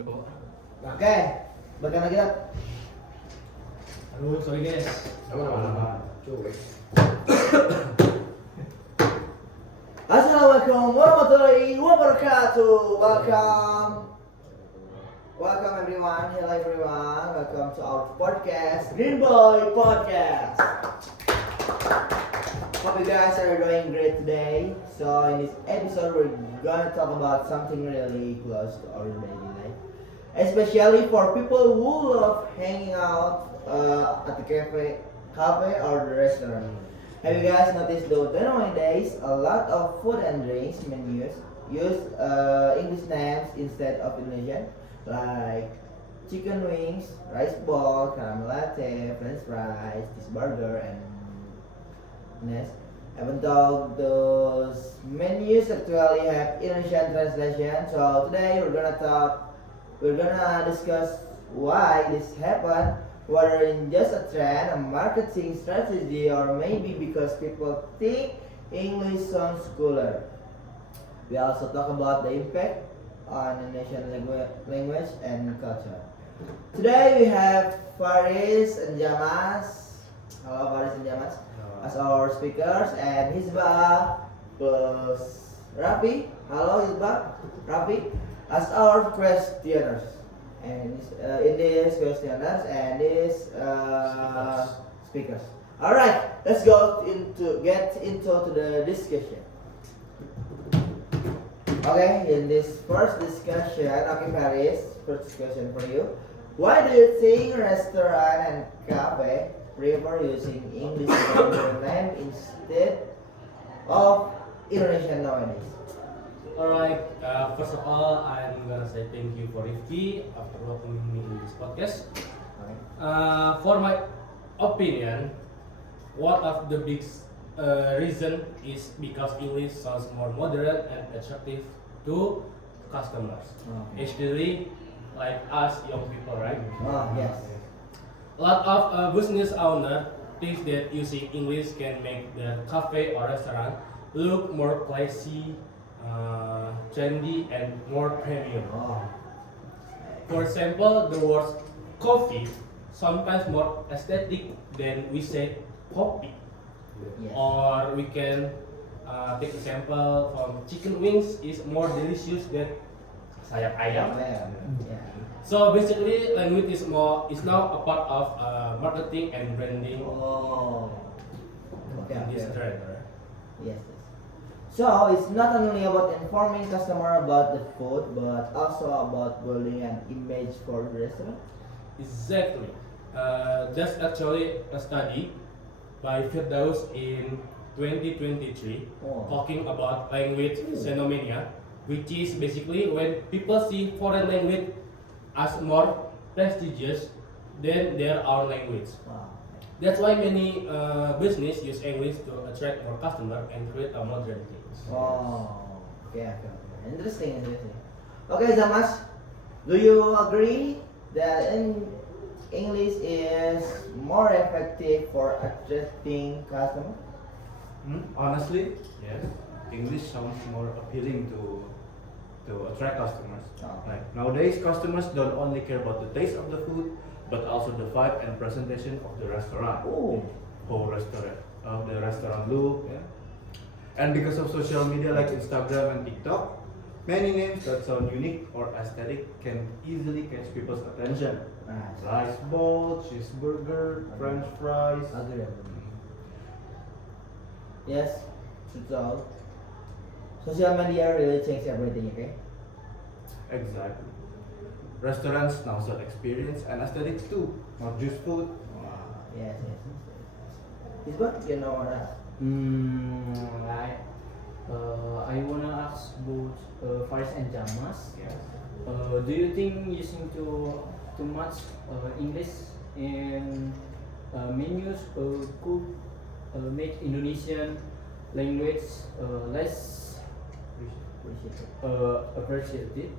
Oke, bagaimana kita? Aduh, sorry guys. Cuy. Assalamualaikum warahmatullahi wabarakatuh. Welcome everyone. Hello everyone. Welcome to our podcast, Green Boy Podcast. Hope you guys are doing great today. So in this episode, we're gonna talk about something really close to our daily life, especially for people who love hanging out at the cafe or the restaurant. Have you guys noticed though that nowadays a lot of food and drinks menus use English names instead of Indonesian, like chicken wings, rice ball, caramel latte, French fries, cheeseburger, and Nes. Even though those menus actually have Indonesian translation, so today we're gonna discuss why this happened, whether it's just a trend, a marketing strategy, or maybe because people think English sounds cooler. We also talk about the impact on Indonesian language and culture. Today we have Faris and Jamas. Hello Faris and Jamas as our speakers, and Hisba plus Rafi. Hello Hisba, Rafi as our questioners. And in this questioners and this speakers. All right, let's get into the discussion. Okay, in this first discussion, okay, Paris, first question for you. Why do you think restaurant and cafe prefer using English name instead of Indonesian nowadays? Alright, first of all, I'm gonna say thank you for Rifki after welcoming me in this podcast. For my opinion, one of the big reason is because English sounds more modern and attractive to customers, especially like us young people, right? Oh yes. A lot of business owners think that using English can make their cafe or restaurant look more classy, trendy, and more premium. Oh. For example, the word coffee sometimes more aesthetic than we say coffee. Yes. Or we can take example from chicken wings is more delicious than sayap ayam. Yeah. So basically, language is now a part of marketing and branding Oh. Okay. in this Okay. trend. Right? Yes. So it's not only about informing customer about the food, but also about building an image for the restaurant. Exactly. That's actually a study by Firdaus in 2023 Oh. talking about language phenomena, which is basically when people see foreign language as more prestigious than their own language. Wow. That's why many business use English to attract more customer and create a modern things. Oh. Okay. Interesting. Okay, Zamas, do you agree that English is more effective for attracting customer? Honestly, Yes. English sounds more appealing to attract customers. Oh. Like nowadays, customers don't only care about the taste of the food, but also the vibe and presentation of the restaurant. Oh. The restaurant look. Yeah. And because of social media like Instagram and TikTok, many names that sound unique or aesthetic can easily catch people's attention. Nice. Rice ball, cheeseburger, French fries. Agree. Yes. So social media really changed everything. Okay. Exactly. Restaurants now sell experience and aesthetics too, not just food. Wow. Yes. This what you know what else? Right. I wanna ask both Faris and Jamas. Yes. Do you think using too much English in menus could make Indonesian language less appreciated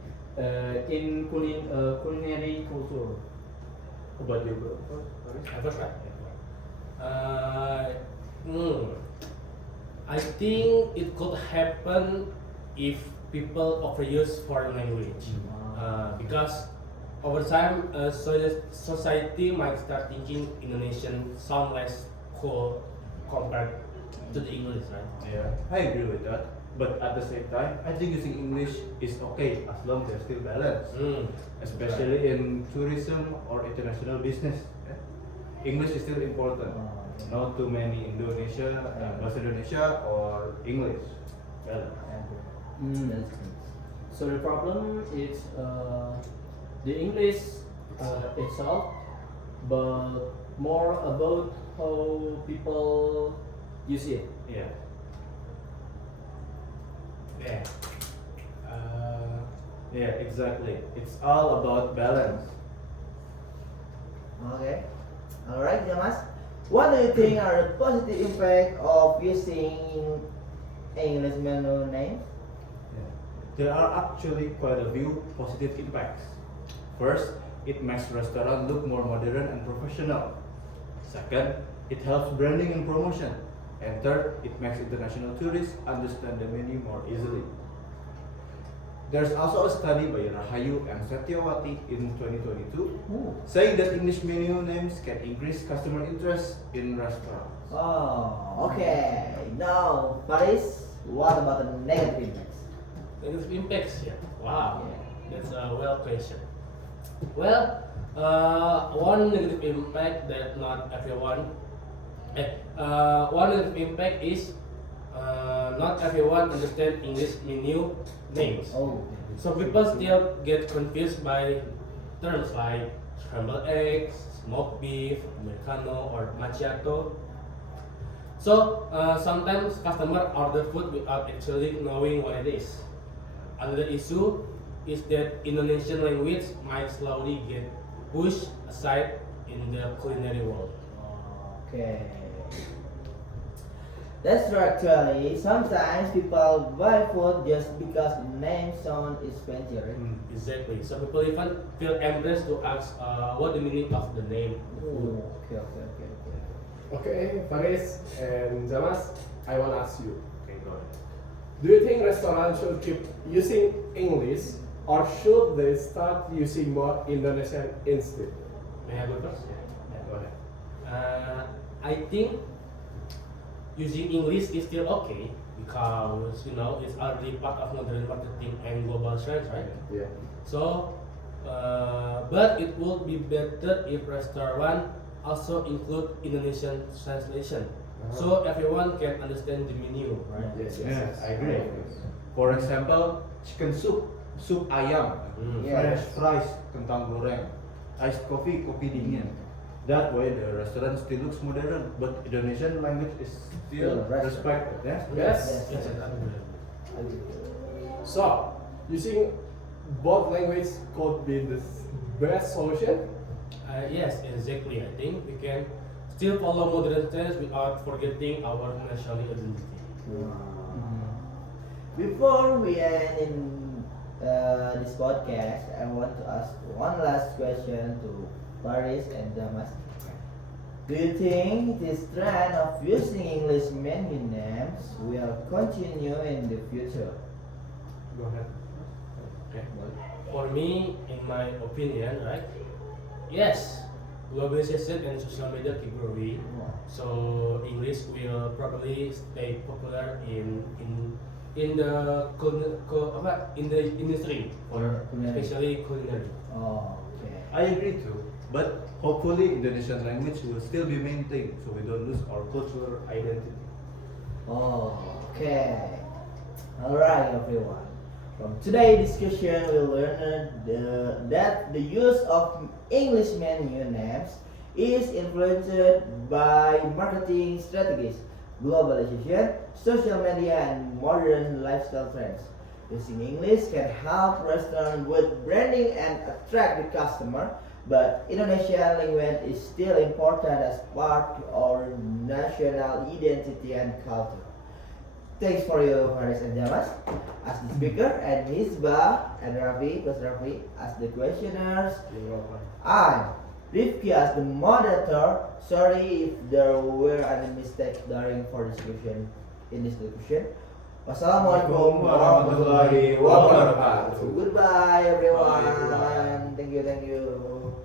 in culinary culture? How about you, bro? I first, right? I think it could happen if people overuse foreign language. because over time, society might start thinking Indonesian sound less cool compared to the English, right? Yeah, I agree with that. But at the same time, I think using English is okay as long there's still balance, especially in tourism or international business. Yeah? English is still important. Not too many Indonesia, bahasa Indonesia or English. Balance. That's good. So the problem is the English itself, but more about how people use it. Yeah. Yeah. Yeah, exactly. It's all about balance. Okay. Alright, Jamas. What do you think are the positive impact of using English menu names? There are actually quite a few positive impacts. First, it makes restaurant look more modern and professional. Second, it helps branding and promotion. And third, it makes international tourists understand the menu more easily. There's also a study by Rahayu and Satyawati in 2022 saying that English menu names can increase customer interest in restaurants. Oh, okay. Now, Paris, what about the negative impacts? Negative impacts, yeah. Wow, Yeah. that's a well question. Well, one negative impact that not everyone, one negative impact is not everyone understand English menu names. Oh. So people still get confused by terms like scrambled eggs, smoked beef, americano, or macchiato. So sometimes customer order food without actually knowing what it is. Another issue is that Indonesian language might slowly get pushed aside in the culinary world. Okay. That's true actually. Sometimes people buy food just because the name sound is fancy, right? Exactly. Some people even feel embarrassed to ask what the meaning of the name. Oh, okay. Okay, Faris and Jamas, I want to ask you. Okay, go ahead. Do you think restaurants should keep using English or should they start using more Indonesian instead? May I go first? Yeah, go ahead. I think using English is still okay because it's already part of modern marketing and global trends, right? Yeah. So, but it would be better if restaurant also include Indonesian translation, so everyone can understand the menu, right? Yes, Yes, I agree. For example, chicken soup, soup ayam, Yeah. fresh fries, kentang goreng, iced coffee, kopi dingin. That way the restaurant still looks modern, but Indonesian language is still Still respected. Yeah? Yes. Yes, exactly. So, using both language could be the best solution. Yes, exactly. I think we can still follow modern trends without forgetting our national identity. Before we end in this podcast, I want to ask one last question to Paris and Damas. Do you think this trend of using English menu names will continue in the future? Go ahead. Okay. For me, in my opinion, right? Yes, globalization and social media keep growing, so English will probably stay popular in the industry, or Culinary. especially culinary. Oh, okay. I agree too, but hopefully Indonesian language will still be maintained so we don't lose our cultural identity. Oh, okay. Alright, everyone. From today's discussion, we learned that the use of English menu names is influenced by marketing strategies, globalization, social media, and modern lifestyle trends. Using English can help restaurants with branding and attract the customer, but Indonesian language is still important as part of our national identity and culture. Thanks for you, Faris and Jamas, as the speaker, and Misbah and Rafi, Coach Rafi, as the questioners. You're welcome. I'm Rifki as the moderator. Sorry if there were any mistakes during for discussion in this discussion. Wassalamualaikum warahmatullahi wabarakatuh. Goodbye everyone. Bye. Thank you.